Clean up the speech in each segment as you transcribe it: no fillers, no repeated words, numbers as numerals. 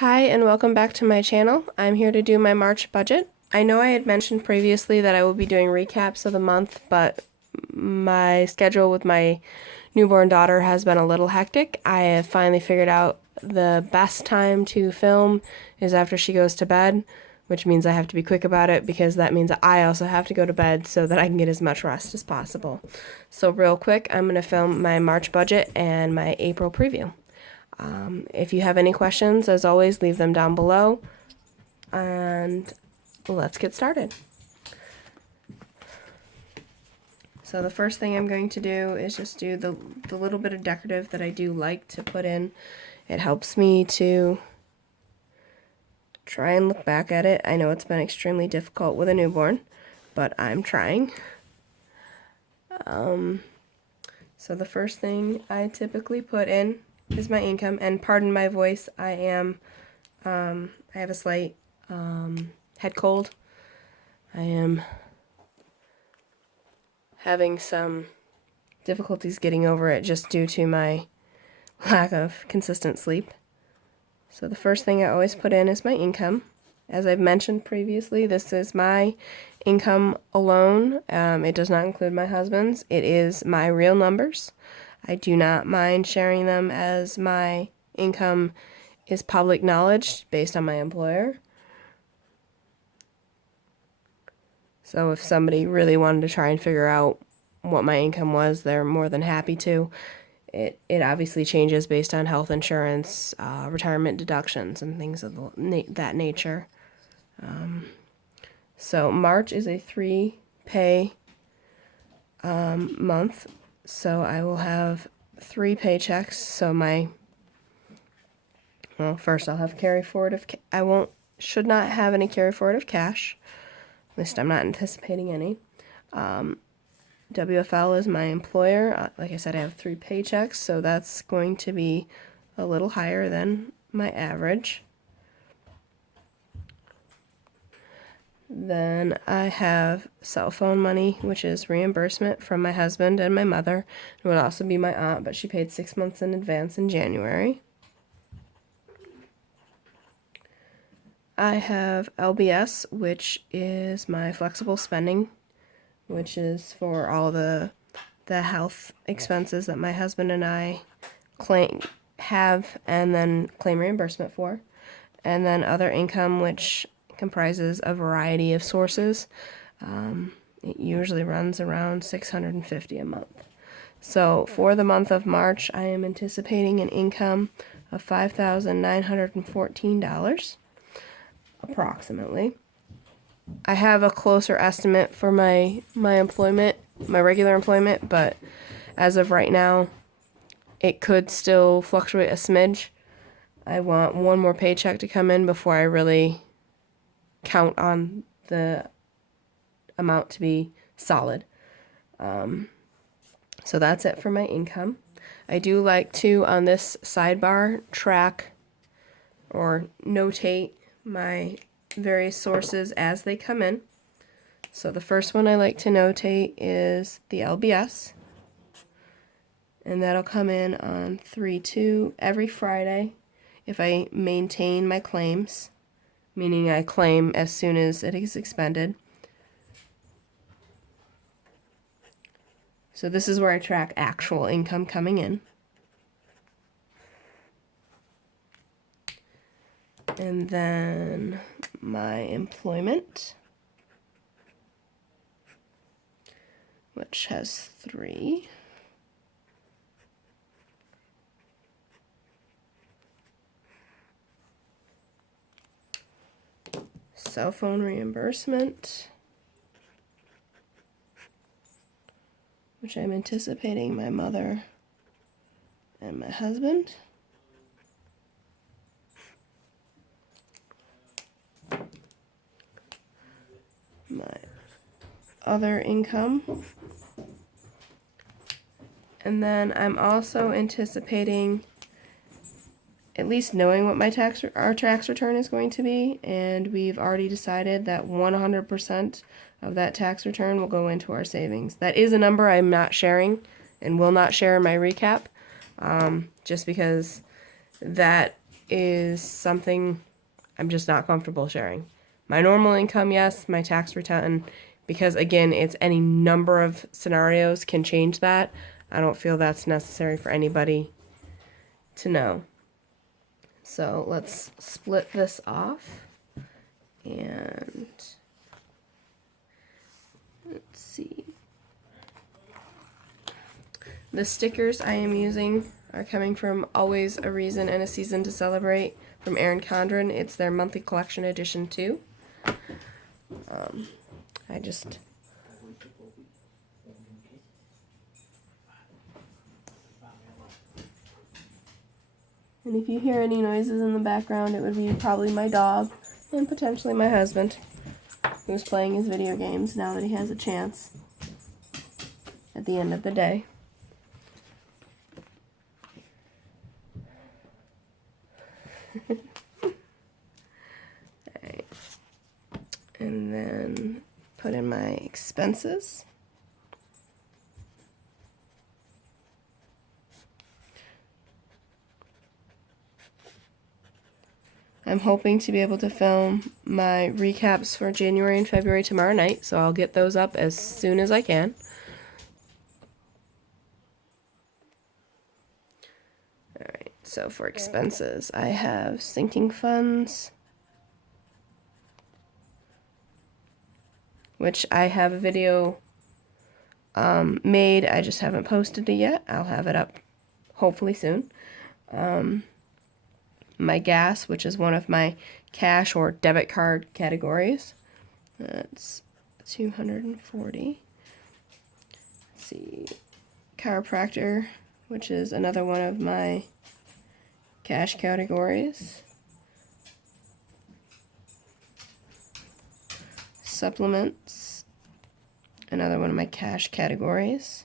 Hi and welcome back to my channel. I'm here to do my March budget. I know I had mentioned previously that I will be doing recaps of the month, but my schedule with my newborn daughter has been a little hectic. I have finally figured out the best time to film is after she goes to bed, which means I have to be quick about it because that means I also have to go to bed so that I can get as much rest as possible. So real quick, I'm going to film my March budget and my April preview. If you have any questions, as always, leave them down below, and let's get started. So the first thing I'm going to do is just do the little bit of decorative that I do like to put in. It helps me to try and look back at it. I know it's been extremely difficult with a newborn, but I'm trying. So the first thing I typically put in is my income, and pardon my voice, I have a slight head cold. I am having some difficulties getting over it just due to my lack of consistent sleep. So the first thing I always put in is my income. As I've mentioned previously, this is my income alone. It does not include my husband's. It is my real numbers. I do not mind sharing them as my income is public knowledge based on my employer. So if somebody really wanted to try and figure out what my income was, they're more than happy to. It obviously changes based on health insurance, retirement deductions, and things of that nature. So March is a 3-pay month. So I will have 3 paychecks. So first I'll have carry forward of, should not have any carry forward of cash. At least I'm not anticipating any. WFL is my employer. Like I said, I have 3 paychecks, so that's going to be a little higher than my average. Then I have cell phone money, which is reimbursement from my husband and my mother. It would also be my aunt, but she paid 6 months in advance in January. I have LBS, which is my flexible spending, which is for all the health expenses that my husband and I have and then claim reimbursement for. And then other income, which comprises a variety of sources. It usually runs around $650 a month. So for the month of March, I am anticipating an income of $5,914 approximately. I have a closer estimate for my employment, my regular employment, but as of right now, it could still fluctuate a smidge. I want one more paycheck to come in before I really count on the amount to be solid. So that's it for my income. I do like to, on this sidebar, track or notate my various sources as they come in. So the first one I like to notate is the LBS, and that'll come in on 3/2 every Friday if I maintain my claims, meaning I claim as soon as it is expended. So this is where I track actual income coming in. And then my employment, which has 3. Cell phone reimbursement, which I'm anticipating my mother and my husband. My other income. And then I'm also anticipating at least knowing what our tax return is going to be, and we've already decided that 100% of that tax return will go into our savings. That is a number I'm not sharing and will not share in my recap, just because that is something I'm just not comfortable sharing. My normal income, yes, my tax return, because again, it's any number of scenarios can change that. I don't feel that's necessary for anybody to know. So let's split this off, and let's see. The stickers I am using are coming from Always a Reason and a Season to Celebrate from Erin Condren. It's their monthly collection edition too. And if you hear any noises in the background, it would be probably my dog and potentially my husband, who's playing his video games now that he has a chance at the end of the day. Alright. And then put in my expenses. I'm hoping to be able to film my recaps for January and February tomorrow night, so I'll get those up as soon as I can. Alright, so for expenses, I have sinking funds, which I have a video made. I just haven't posted it yet. I'll have it up hopefully soon. My gas, which is one of my cash or debit card categories. That's $240. Let's see. Chiropractor, which is another one of my cash categories. Supplements, another one of my cash categories.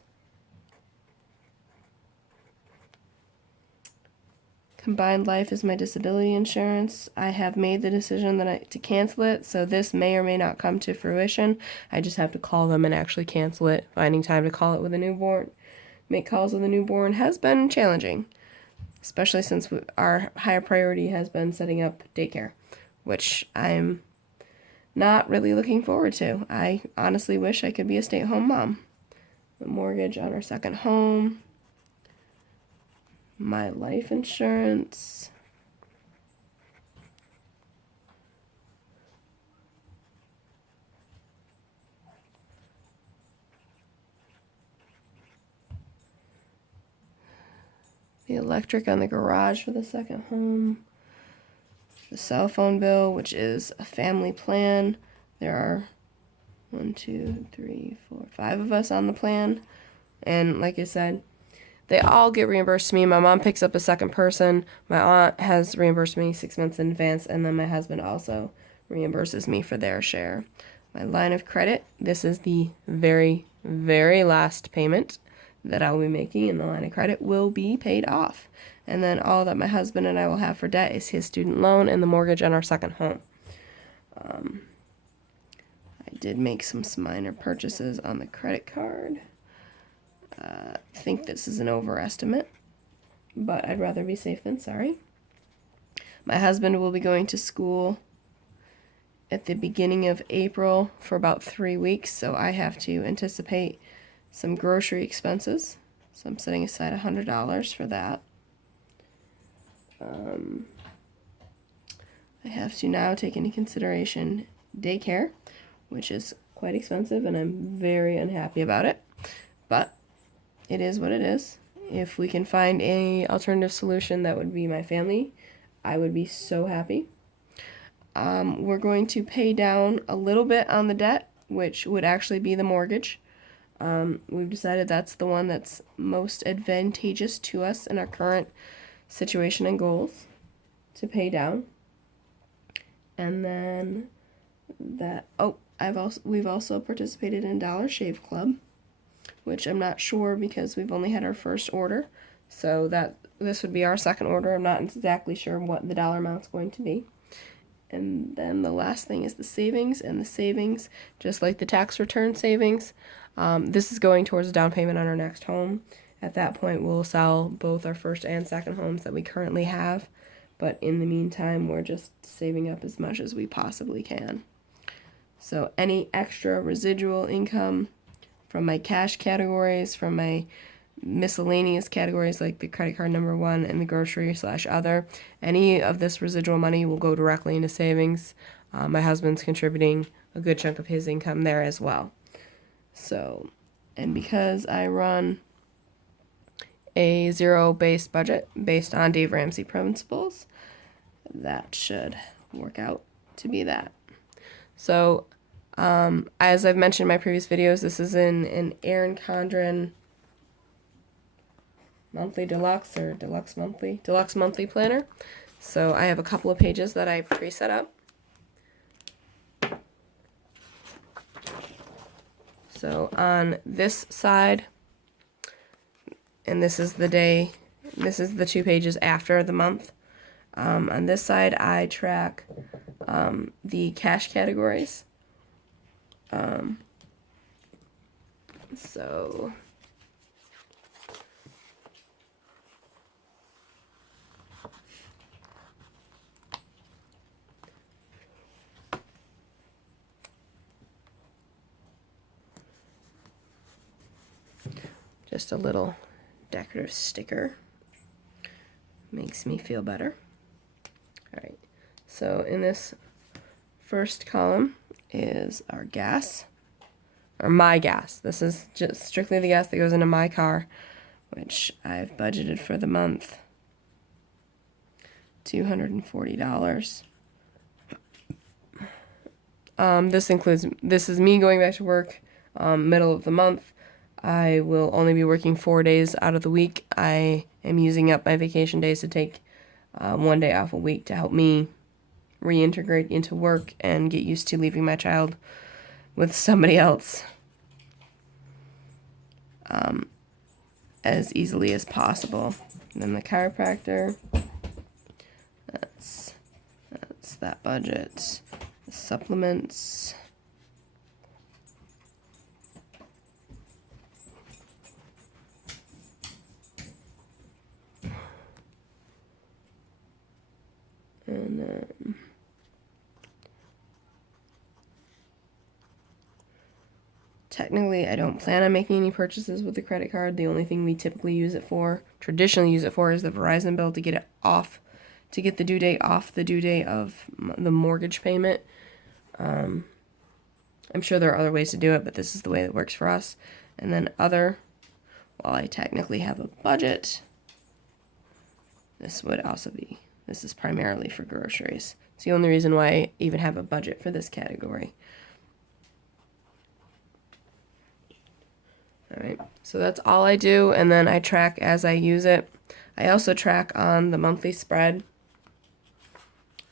Combined life is my disability insurance. I have made the decision to cancel it, so this may or may not come to fruition. I just have to call them and actually cancel it. Finding time to call it with a newborn, make calls with a newborn has been challenging, especially since our higher priority has been setting up daycare, which I'm not really looking forward to. I honestly wish I could be a stay-at-home mom. The mortgage on our second home. My life insurance. The electric on the garage for the second home. The cell phone bill, which is a family plan. There are 1, 2, 3, 4, 5 of us on the plan. And like I said, they all get reimbursed to me. My mom picks up a second person. My aunt has reimbursed me 6 months in advance, and then my husband also reimburses me for their share. My line of credit, this is the very, very last payment that I will be making, and the line of credit will be paid off. And then all that my husband and I will have for debt is his student loan and the mortgage on our second home. I did make some minor purchases on the credit card. I think this is an overestimate, but I'd rather be safe than sorry. My husband will be going to school at the beginning of April for about 3 weeks, so I have to anticipate some grocery expenses. So I'm setting aside $100 for that. I have to now take into consideration daycare, which is quite expensive, and I'm very unhappy about it. But it is what it is. If we can find any alternative solution that would be my family, I would be so happy. We're going to pay down a little bit on the debt, which would actually be the mortgage. We've decided that's the one that's most advantageous to us in our current situation and goals to pay down. And then we've also participated in Dollar Shave Club, which I'm not sure because we've only had our first order. So this would be our second order. I'm not exactly sure what the dollar amount's going to be. And then the last thing is the savings, and the savings, just like the tax return savings, this is going towards a down payment on our next home. At that point, we'll sell both our first and second homes that we currently have. but in the meantime, we're just saving up as much as we possibly can. So any extra residual income from my cash categories, from my miscellaneous categories like the credit card number 1 and the grocery/other, any of this residual money will go directly into savings. My husband's contributing a good chunk of his income there as well. So, and because I run a zero-based budget based on Dave Ramsey principles, that should work out to be that. So, as I've mentioned in my previous videos, this is in an Erin Condren monthly deluxe or deluxe monthly planner. So I have a couple of pages that I pre-set up. So on this side, and this is the day, this is the 2 pages after the month. On this side, I track the cash categories. So just a little decorative sticker makes me feel better. All right, so in this first column is our gas, or my gas. This is just strictly the gas that goes into my car, which I've budgeted for the month, $240. This is me going back to work middle of the month. I will only be working 4 days out of the week. I am using up my vacation days to take 1 day off a week to help me reintegrate into work and get used to leaving my child with somebody else as easily as possible. And then the chiropractor, that's that budget. The supplements, and then technically I don't plan on making any purchases with the credit card. The only thing we typically use it for, traditionally use it for, is the Verizon bill to get it off, to get the due date off the due date of the mortgage payment. I'm sure there are other ways to do it, but this is the way that works for us. And then other, while I technically have a budget, this would also be, this is primarily for groceries. It's the only reason why I even have a budget for this category. All right, so that's all I do, and then I track as I use it. I also track on the monthly spread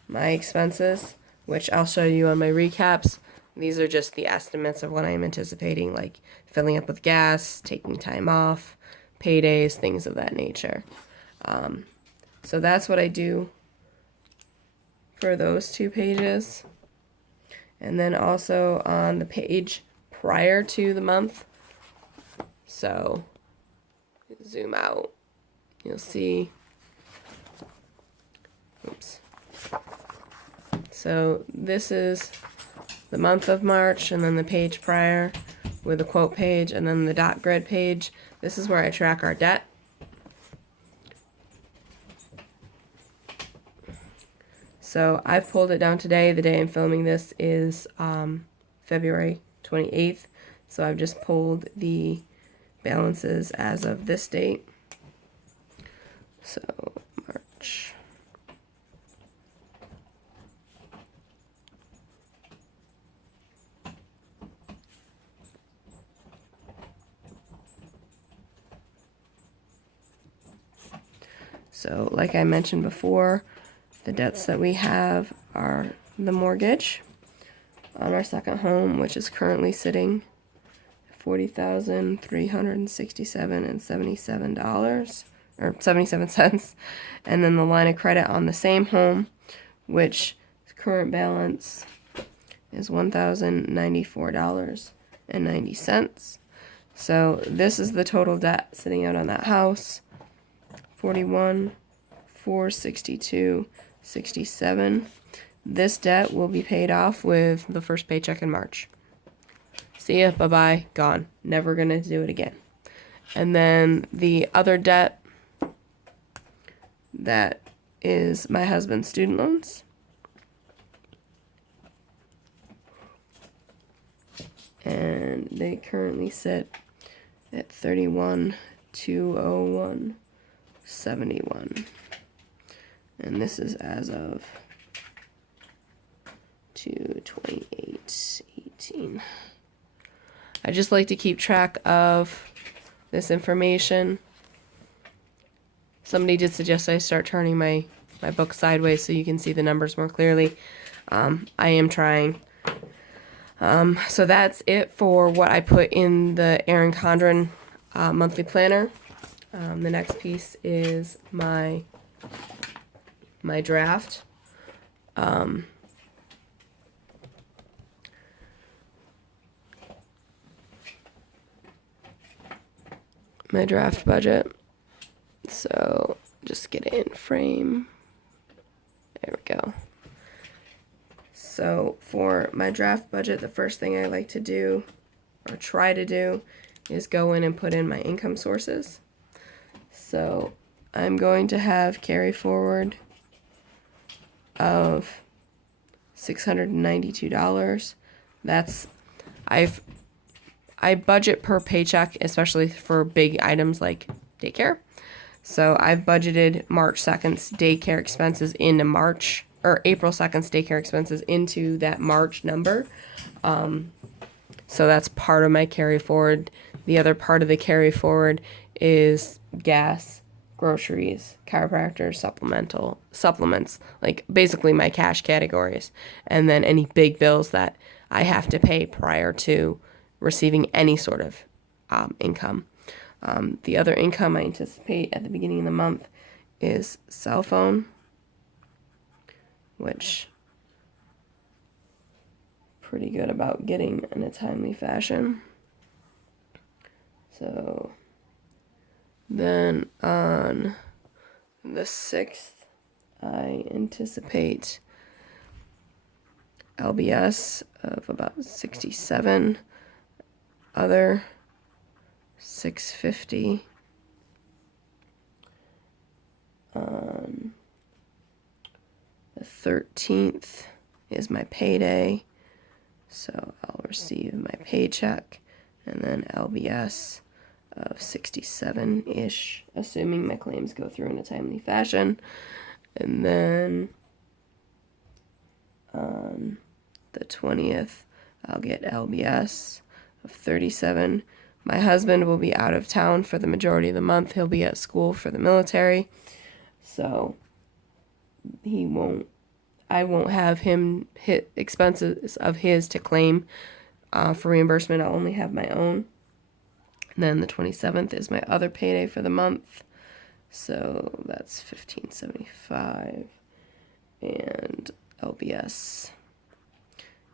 my expenses, which I'll show you on my recaps. These are just the estimates of what I'm anticipating, like filling up with gas, taking time off, paydays, things of that nature. So that's what I do for those 2 pages. And then also on the page prior to the month, so zoom out, you'll see, oops. So this is the month of March, and then the page prior with the quote page, and then the dot grid page. This is where I track our debt. So I've pulled it down today. The day I'm filming this is February 28th. So I've just pulled the balances as of this date. So March. So like I mentioned before, the debts that we have are the mortgage on our second home, which is currently sitting at $40,367.77 or 77 cents, and then the line of credit on the same home, which current balance is $1,094.90. So this is the total debt sitting out on that house, 41 $462.67. This debt will be paid off with the first paycheck in March. See ya, bye-bye, gone. Never gonna do it again. And then the other debt, that is my husband's student loans. And they currently sit at $31,201.71. And this is as of 2/28/18. I just like to keep track of this information. Somebody did suggest I start turning my book sideways so you can see the numbers more clearly. I am trying. So that's it for what I put in the Erin Condren monthly planner. The next piece is my draft. My draft budget. So just get it in frame. There we go. So for my draft budget, the first thing I like to do, or try to do, is go in and put in my income sources. So I'm going to have carry forward of $692. That's, I budget per paycheck, especially for big items like daycare. So I've budgeted March 2nd's daycare expenses into March, or April 2nd's daycare expenses into that March number. So that's part of my carry forward. The other part of the carry forward is gas, groceries, chiropractor, supplements, like basically my cash categories. And then any big bills that I have to pay prior to receiving any sort of income. The other income I anticipate at the beginning of the month is cell phone, which pretty good about getting in a timely fashion. So then on the 6th, I anticipate LBS of about 67, other 650. On the 13th is my payday, so I'll receive my paycheck, and then LBS of 67-ish, assuming my claims go through in a timely fashion. And then on the 20th, I'll get LBS of 37. My husband will be out of town for the majority of the month. He'll be at school for the military, so I won't have him hit expenses of his to claim for reimbursement. I'll only have my own. And then the 27th is my other payday for the month, so that's $1,575, and LBS.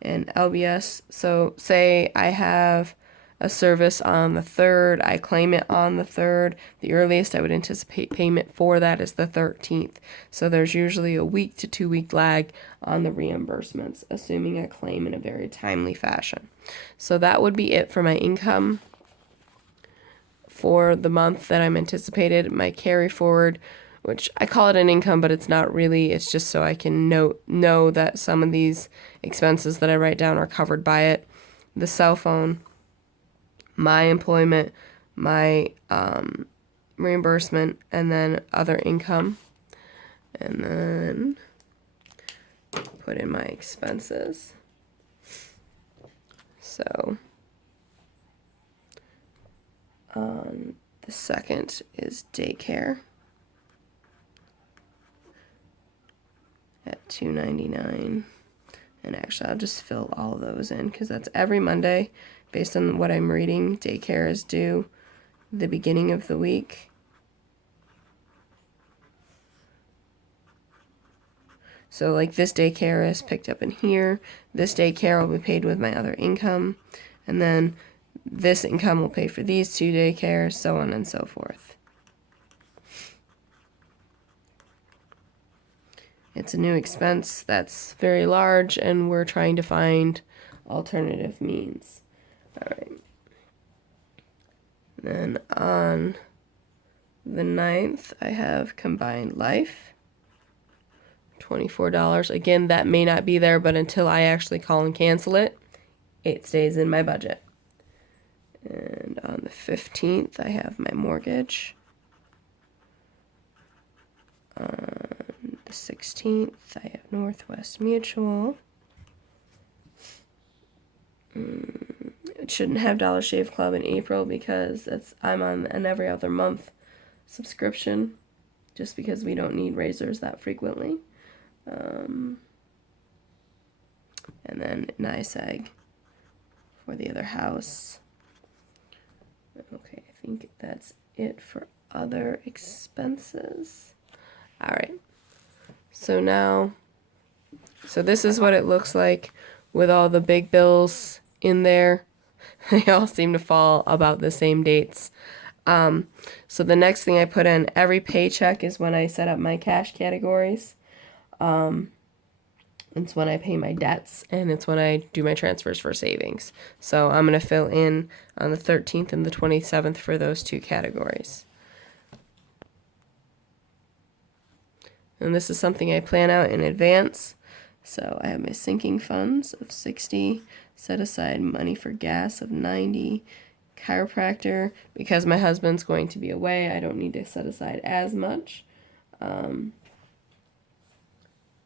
And LBS, so say I have a service on the 3rd, I claim it on the 3rd. The earliest I would anticipate payment for that is the 13th. So there's usually a week to 2 week lag on the reimbursements, assuming I claim in a very timely fashion. So that would be it for my income for the month that I'm anticipated. My carry forward, which I call it an income, but it's not really. It's just so I can know that some of these expenses that I write down are covered by it. The cell phone, my employment, my reimbursement, and then other income. And then put in my expenses. So on the 2nd is daycare at $299. And actually, I'll just fill all of those in because that's every Monday. Based on what I'm reading, daycare is due the beginning of the week. So like this daycare is picked up in here. This daycare will be paid with my other income. And then this income will pay for these 2 daycares, so on and so forth. It's a new expense that's very large, and we're trying to find alternative means. All right. Then on the 9th, I have Combined Life, $24. Again, that may not be there, but until I actually call and cancel it, it stays in my budget. And on the 15th, I have my mortgage. On the 16th, I have Northwest Mutual. It shouldn't have Dollar Shave Club in April because I'm on an every other month subscription, just because we don't need razors that frequently. And then NYSEG for the other house. Okay, I think that's it for other expenses. All right. So this is what it looks like with all the big bills in there. They all seem to fall about the same dates. So the next thing I put in every paycheck is when I set up my cash categories. It's when I pay my debts, and it's when I do my transfers for savings. So I'm going to fill in on the 13th and the 27th for those two categories. And this is something I plan out in advance. So I have my sinking funds of 60, set aside money for gas of 90, chiropractor, because my husband's going to be away, I don't need to set aside as much.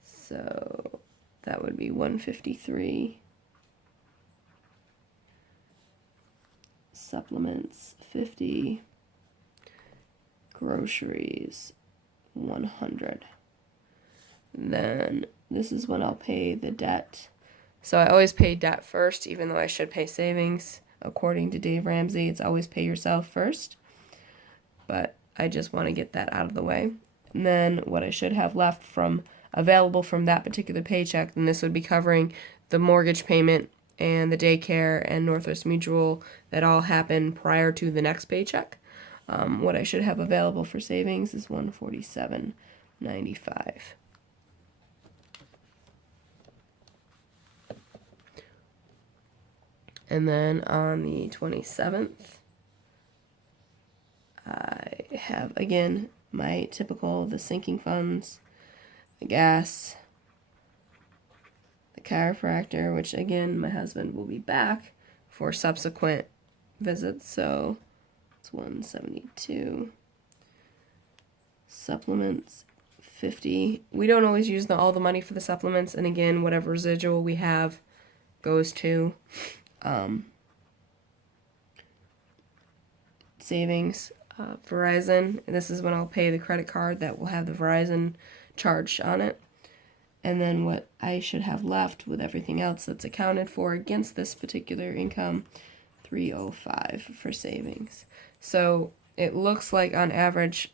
So that would be 153. Supplements 50. Groceries 100. Then this is when I'll pay the debt. So I always pay debt first, even though I should pay savings. According to Dave Ramsey, it's always pay yourself first. But I just want to get that out of the way. And then what I should have left available from that particular paycheck, then this would be covering the mortgage payment and the daycare and Northwest Mutual that all happen prior to the next paycheck. What I should have available for savings is $147.95. And then on the 27th, I have, again, my typical, the sinking funds, the gas, the chiropractor, which, again, my husband will be back for subsequent visits, so it's 172. Supplements, 50. We don't always use all the money for the supplements, and again, whatever residual we have goes to savings. Verizon, this is when I'll pay the credit card that will have the Verizon charge on it. And then what I should have left with everything else that's accounted for against this particular income, $305 for savings. So it looks like on average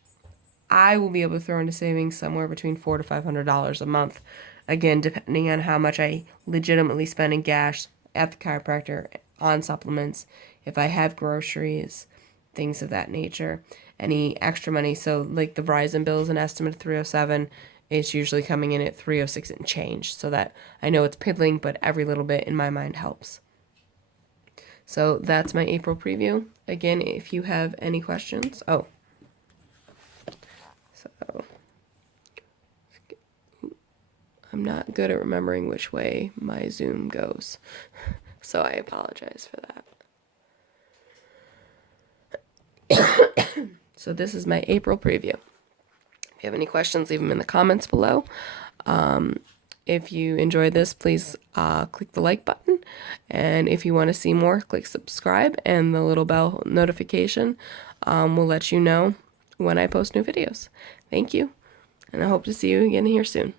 I will be able to throw into savings somewhere between $400 to $500 a month. Again, depending on how much I legitimately spend in gas at the chiropractor, on supplements, if I have groceries, things of that nature, any extra money. So like the Verizon bill is an estimate of $307. It's usually coming in at $306 and change. So that I know it's piddling, but every little bit in my mind helps. So that's my April preview. Again, if you have any questions. So I'm not good at remembering which way my Zoom goes. So I apologize for that. So this is my April preview. If you have any questions, leave them in the comments below. If you enjoyed this, please click the like button. And if you want to see more, click subscribe, and the little bell notification will let you know when I post new videos. Thank you, and I hope to see you again here soon.